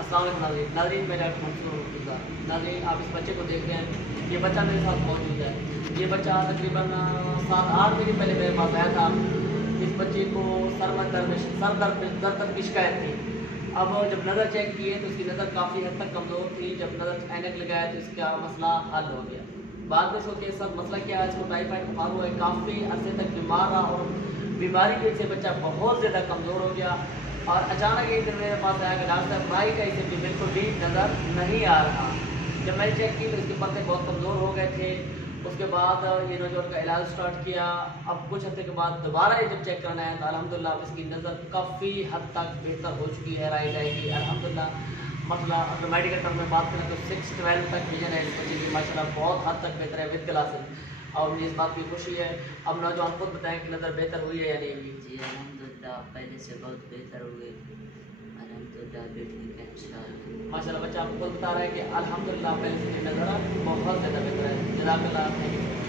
अस्सलाम वालेकुम नाज़रीन। नाज़रीन मैं डॉक्टर मंसूर गुज़ार। नाज़रीन आप इस बच्चे को देख रहे हैं, ये बच्चा मेरे साथ मौजूद है। ये बच्चा तकरीबन 7-8 महीने पहले मेरे पास आया था। इस बच्चे को सर दर्द की शिकायत थी। अब जब नज़र चेक किए तो उसकी नज़र काफ़ी हद तक कमज़ोर थी। जब नज़र ऐनक लगाया तो इसका मसला हल हो गया। बाद में सोचे सर मसला क्या है, इसको टाइफाइड बुखार हुआ है, काफ़ी अरसे तक बीमार रहा और बीमारी की वजह से बच्चा बहुत ज़्यादा कमज़ोर हो गया। और अचानक एक दिन मेरे पास आया कि डॉक्टर साहब राइट आई से भी बिल्कुल भी नज़र नहीं आ रहा। जब मैंने चेक की तो इसके पर्दे बहुत कमज़ोर हो गए थे। उसके बाद ये नौजवान का इलाज स्टार्ट किया। अब कुछ हफ्ते के बाद दोबारा ये जब चेक करना है तो अल्हम्दुलिल्लाह अब इसकी नज़र काफ़ी हद तक बेहतर हो चुकी है, राइट आई की अल्हम्दुलिल्लाह। मतलब अगर मेडिकल टर्म में बात करें तो 6-12 तक विजन है इस बच्चे की, माशाल्लाह बहुत हद तक बेहतर है विद ग्लासेस। और मुझे इस बात की खुशी है। अब नौजवान खुद बताएं कि नज़र बेहतर हुई है या नहीं हुई। जी अल्हम्दुलिल्लाह पहले से बहुत बेहतर हुए। अल्हम्दुलिल्लाह देखने का इंशाअल्लाह। माशाल्लाह बच्चा आपको खुद बता रहा है कि अल्हम्दुलिल्लाह पहले से नज़र बहुत ज़्यादा बेहतर है। जज़ाकल्लाह। Thank you.